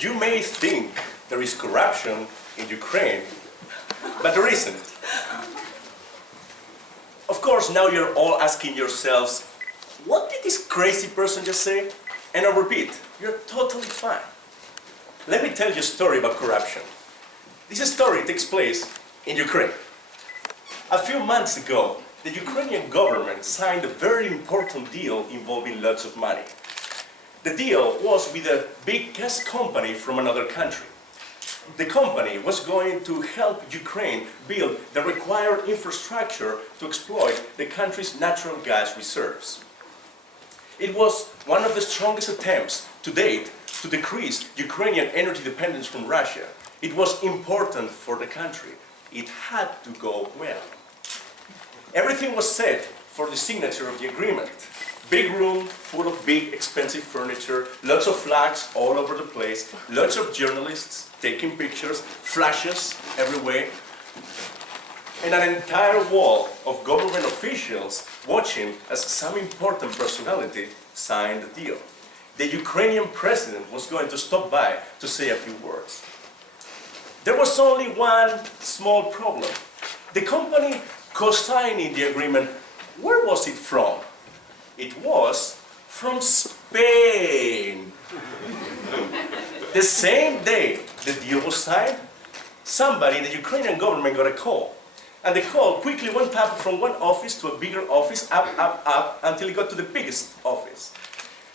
You may think there is corruption in Ukraine, but there isn't. Of course, now you're all asking yourselves, what did this crazy person just say? And I'll repeat, you're totally fine. Let me tell you a story about corruption. This story takes place in Ukraine. A few months ago, the Ukrainian government signed a very important deal involving lots of money. The deal was with a big gas company from another country. The company was going to help Ukraine build the required infrastructure to exploit the country's natural gas reserves. It was one of the strongest attempts to date to decrease Ukrainian energy dependence from Russia. It was important for the country. It had to go well. Everything was set for the signature of the agreement. Big room full of big expensive furniture, lots of flags all over the place, lots of journalists taking pictures, flashes everywhere, and an entire wall of government officials watching as some important personality signed the deal. The Ukrainian president was going to stop by to say a few words. There was only one small problem. The company co-signing the agreement, where was it from? It was from Spain. The same day the deal was signed, somebody in the Ukrainian government got a call. And the call quickly went up from one office to a bigger office, up, until it got to the biggest office.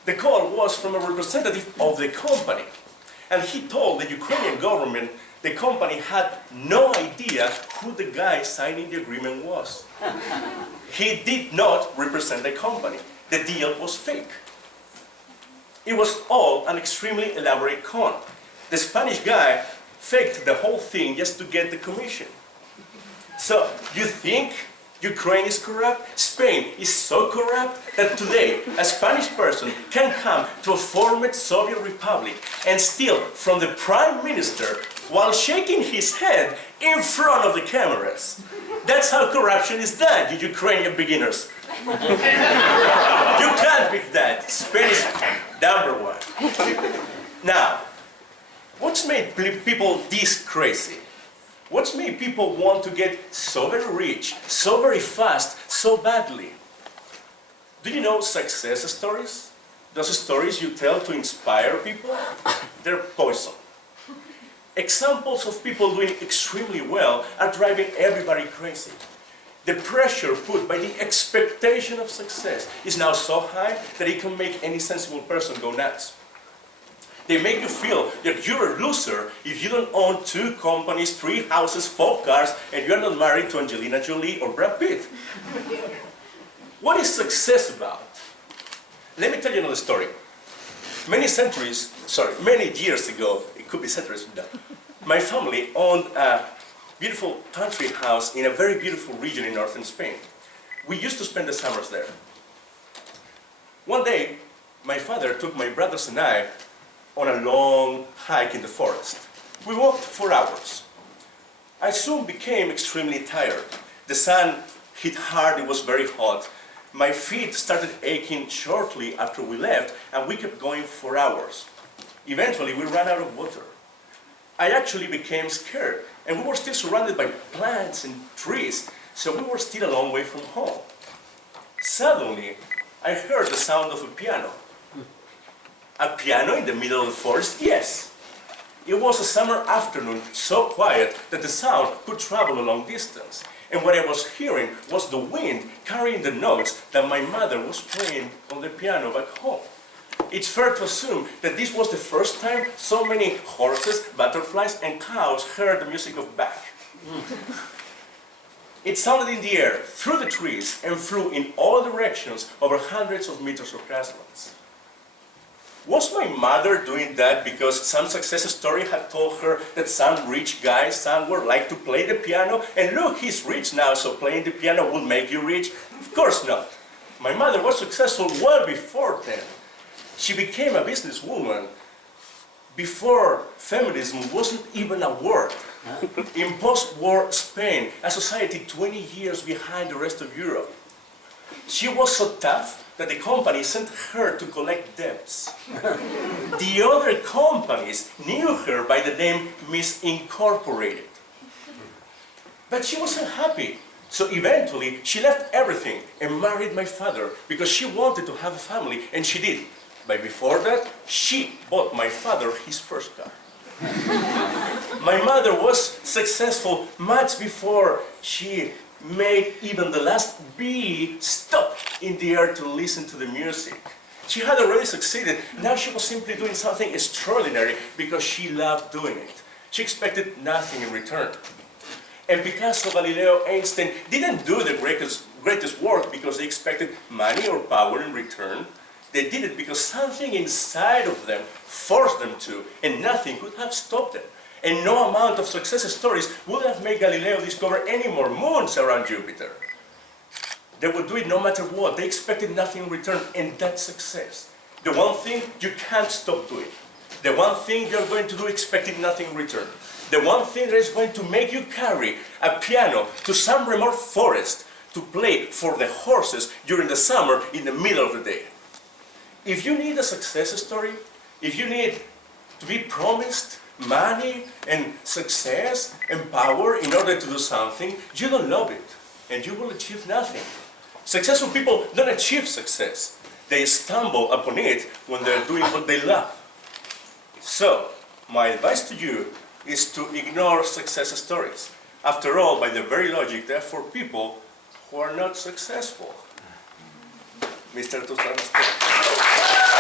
The call was from a representative of the company. And he told the Ukrainian government the company had no idea who the guy signing the agreement was. He did not represent the company. The deal was fake. It was all an extremely elaborate con. The Spanish guy faked the whole thing just to get the commission. So, you think Ukraine is corrupt? Spain is so corrupt that today a Spanish person can come to a former Soviet republic and steal from the prime minister while shaking his head in front of the cameras. That's how corruption is done, you Ukrainian beginners. You can't beat that. Spain is #1. Now, what's made people this crazy? What's made people want to get so very rich, so very fast, so badly? Do you know success stories? Those stories you tell to inspire people? They're poison. Examples of people doing extremely well are driving everybody crazy. The pressure put by the expectation of success is now so high that it can make any sensible person go nuts. They make you feel that you're a loser if you don't own 2 companies, 3 houses, 4 cars, and you're not married to Angelina Jolie or Brad Pitt. What is success about? Let me tell you another story. Many years ago, it could be centuries now, my family owned a beautiful country house in a very beautiful region in northern Spain. We used to spend the summers there. One day, my father took my brothers and I on a long hike in the forest. We walked for hours. I soon became extremely tired. The sun hit hard, it was very hot. My feet started aching shortly after we left, and we kept going for hours. Eventually, we ran out of water. I actually became scared, and we were still surrounded by plants and trees, so we were still a long way from home. Suddenly, I heard the sound of a piano. A piano in the middle of the forest? Yes. It was a summer afternoon, so quiet that the sound could travel a long distance. And what I was hearing was the wind carrying the notes that my mother was playing on the piano back home. It's fair to assume that this was the first time so many horses, butterflies, and cows heard the music of Bach. It sounded in the air, through the trees, and flew in all directions over hundreds of meters of grasslands. Was my mother doing that because some success story had told her that some rich guy somewhere liked to play the piano, and look, he's rich now, so playing the piano will make you rich? Of course not. My mother was successful well before then. She became a businesswoman before feminism wasn't even a word. In post-war Spain, a society 20 years behind the rest of Europe. She was so tough that the company sent her to collect debts. The other companies knew her by the name Miss Incorporated. But she wasn't happy. So eventually, she left everything and married my father because she wanted to have a family, and she did. But before that, she bought my father his first car. My mother was successful much before she made even the last bee stop in the air to listen to the music. She had already succeeded. Now she was simply doing something extraordinary because she loved doing it. She expected nothing in return. And Picasso, Galileo, Einstein didn't do the greatest work because they expected money or power in return. They did it because something inside of them forced them to, and nothing could have stopped them. And no amount of success stories would have made Galileo discover any more moons around Jupiter. They would do it no matter what. They expected nothing in return, and that's success. The one thing you can't stop doing. The one thing you're going to do expecting nothing in return. The one thing that is going to make you carry a piano to some remote forest to play for the horses during the summer in the middle of the day. If you need a success story, if you need to be promised money and success and power in order to do something, you don't love it, and you will achieve nothing. Successful people don't achieve success. They stumble upon it when they're doing what they love. So, my advice to you is to ignore success stories. After all, by the very logic, they're for people who are not successful. Mr. Toastmaster.